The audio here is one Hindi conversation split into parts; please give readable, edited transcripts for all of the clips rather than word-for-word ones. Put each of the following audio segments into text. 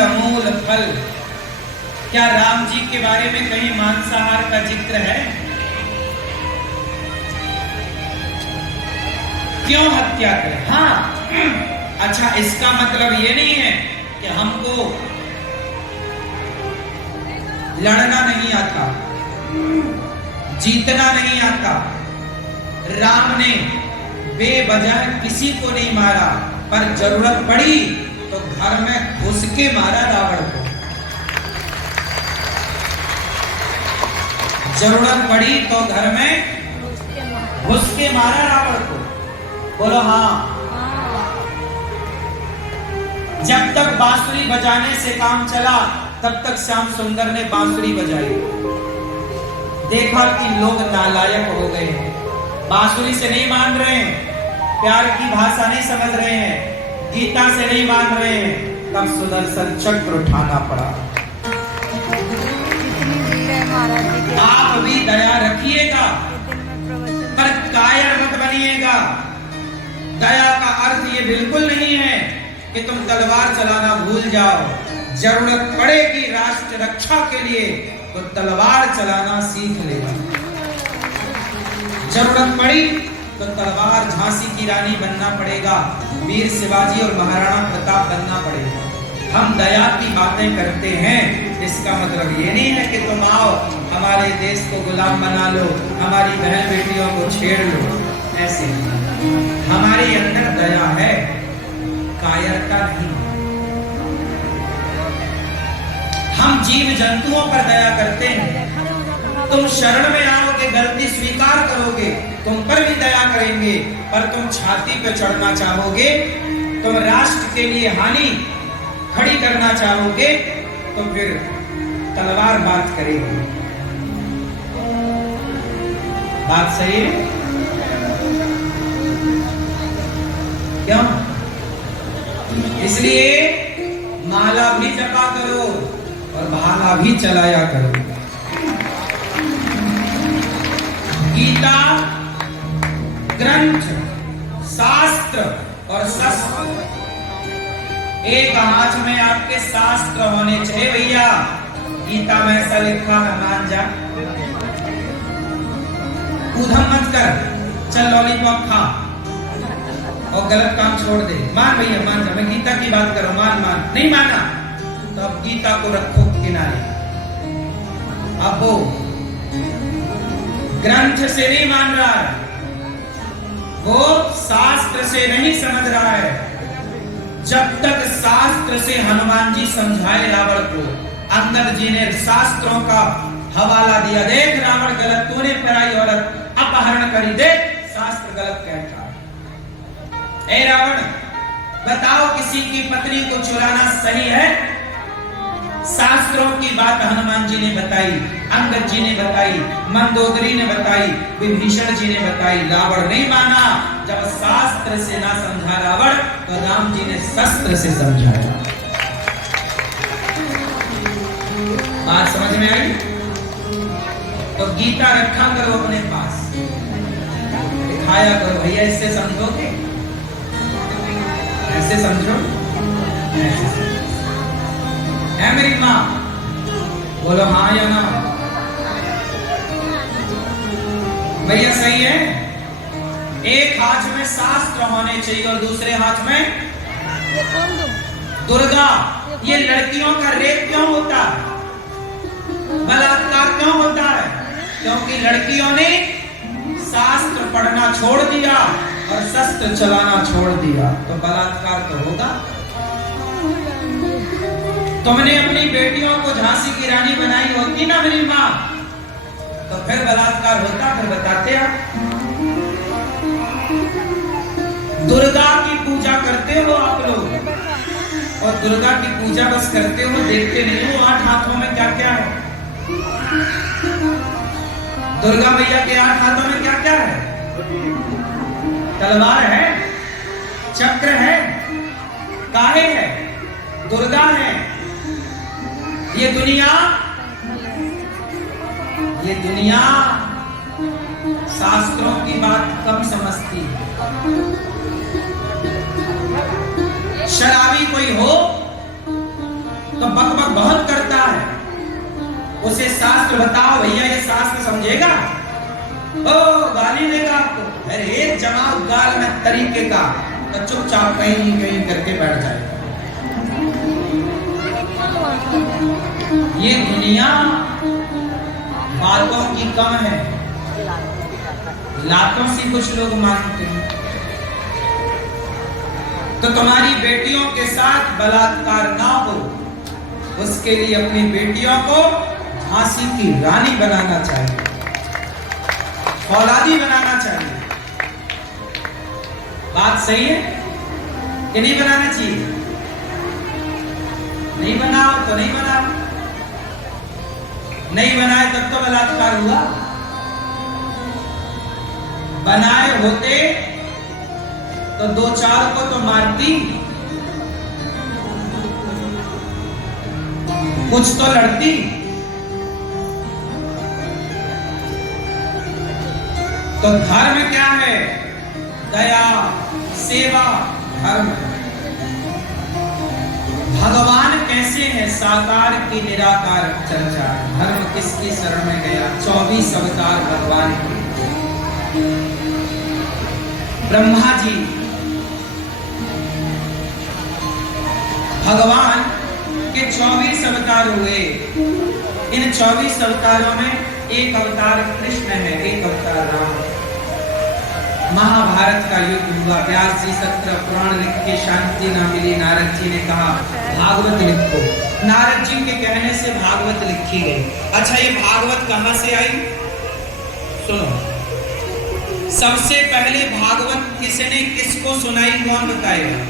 कंदमूल फल। क्या राम जी के बारे में कहीं मांसाहार का जिक्र है? क्यों हत्या करें? हाँ, अच्छा, इसका मतलब ये नहीं है कि हमको लड़ना नहीं आता, जीतना नहीं आता। राम ने बेवजह किसी को नहीं मारा, पर जरूरत पड़ी तो घर में घुस के मारा रावण को। जरूरत पड़ी तो घर में घुस के मारा रावण को। बोलो हाँ। जब तक बांसुरी बजाने से काम चला, तब तक श्याम सुंदर ने बांसुरी बजाई। देखा कि लोग नालायक हो गए हैं, बांसुरी से नहीं मान रहे हैं, प्यार की भाषा नहीं समझ रहे हैं, गीता से नहीं मान रहे हैं। तब सुदर्शन चक्र उठाना पड़ा। आप भी दया रखिएगा, पर कायर मत बनिएगा। दया का अर्थ ये बिल्कुल नहीं है कि तुम तलवार चलाना भूल जाओ। जरूरत पड़ेगी राष्ट्र रक्षा के लिए तो तलवार चलाना सीख लेना। जरूरत पड़ी तो तलवार झांसी की रानी बनना पड़ेगा, वीर शिवाजी और महाराणा प्रताप बनना पड़ेगा। हम दया की बातें करते हैं, इसका मतलब ये नहीं है कि तुम आओ हमारे देश को गुलाम बना लो, हमारी बहन बेटियों को छेड़ लो। ऐसे हमारे अंदर दया है, कायरता नहीं। हम जीव जंतुओं पर दया करते हैं। तुम शरण में आओगे, गलती स्वीकार करोगे, तुम पर भी दया करेंगे। पर तुम छाती पे चढ़ना चाहोगे, तुम राष्ट्र के लिए हानि खड़ी करना चाहोगे, तो फिर तलवार बात करेगी। बात सही है क्यों? इसलिए माला भी जपा करो और भाला भी चलाया करो। गीता ग्रंथ, शास्त्र और शस्त्र, एक हाथ में आपके शास्त्र होने चाहिए भैया। गीता में ऐसा लिखा है, मान जा, उधम मत कर, चल लॉलीपॉप खा और गलत काम छोड़ दे। मान भैया, मान जा, मैं गीता की बात कर रहा हूं, मान। नहीं माना तो अब गीता को रखो किनारे। अब वो ग्रंथ से नहीं मान रहा है, वो शास्त्र से नहीं समझ रहा है। जब तक शास्त्र से हनुमान जी समझाए रावण को, अंगद जी ने शास्त्रों का हवाला दिया। देख रावण गलत, तूने पराई औरत अपहरण करी, देख शास्त्र गलत कहता है। ए रावण, बताओ किसी की पत्नी को चुराना सही है? शास्त्रों की बात हनुमान जी ने बताई, अंगद जी ने बताई, मंदोदरी ने बताई, विभीषण जी ने बताई। रावण नहीं माना। जब शास्त्र से ना समझा रावण, तो राम जी ने शस्त्र से समझाया। बात समझ में आई? तो गीता रखा करो अपने पास, दिखाया करो भैया, इससे समझोगे, ऐसे समझो, ऐसे है मेरी माँ? बोलो हाँ या ना भैया, सही है। एक हाथ में शास्त्र होने चाहिए और दूसरे हाथ में दुर्गा। ये लड़कियों का रेप क्यों होता है, बलात्कार क्यों होता है? क्योंकि लड़कियों ने शास्त्र पढ़ना छोड़ दिया और शस्त्र चलाना छोड़ दिया, तो बलात्कार तो होगा। तुमने अपनी बेटियों को झांसी की रानी बनाई होती ना मेरी माँ, तो फिर बलात्कार होता। फिर बताते आप, दुर्गा की पूजा करते हो आप लोग, और दुर्गा की पूजा बस करते हो, देखते नहीं हो 8 हाथों में क्या क्या है। दुर्गा मैया के 8 हाथों में क्या क्या है? तलवार है, चक्र है, काहे है, दुर्गा है। ये दुनिया शास्त्रों की बात कम समझती है। शराबी कोई हो बहुत करता है, उसे शास्त्र बताओ भैया, ये शास्त्र समझेगा? ओ गाली देगा आपको, अरे एक जमाव गाल में तरीके का, तो चुपचाप कहीं कहीं करके बैठ जाएगा। ये दुनिया बातों की कम है, लातों से कुछ लोग मानते हैं। तो तुम्हारी बेटियों के साथ बलात्कार ना हो, उसके लिए अपनी बेटियों को झांसी की रानी बनाना चाहिए, औलादी बनाना चाहिए। बात सही है कि नहीं? बनाना चाहिए। नहीं बनाओ तो नहीं बनाओ, नहीं बनाए तब तो बलात्कार हुआ। बनाए होते तो दो चार को तो मारती, कुछ तो लड़ती। तो धर्म क्या है? दया, सेवा, धर्म। भगवान कैसे हैं? साकार की निराकार चर्चा। धर्म किसकी शरण में गया? 24 अवतार भगवान के। ब्रह्मा जी भगवान के 24 अवतार हुए। इन 24 अवतारों में एक अवतार कृष्ण है, एक अवतार राम। महाभारत का युद्ध हुआ, व्यास जी 17 पुराण लिख के शांति ना मिली। नारद जी ने कहा भागवत लिखो। नारद जी के कहने से भागवत लिखी गई। अच्छा, ये भागवत कहां से आई? सुनो, सबसे पहले भागवत किसने किसको सुनाई, कौन बताएगा?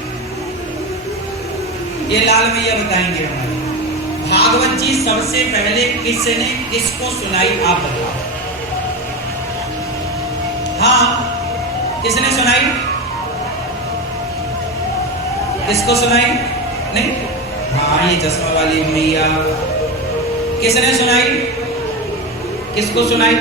ये लाल भैया बताएंगे हमारे। भागवत जी सबसे पहले किसने किसको सुनाई, आप बताओ। हाँ, किसने सुनाई? किसको सुनाई? नहीं, हाँ ये चश्मा वाली भैया। किसने सुनाई? किसको सुनाई?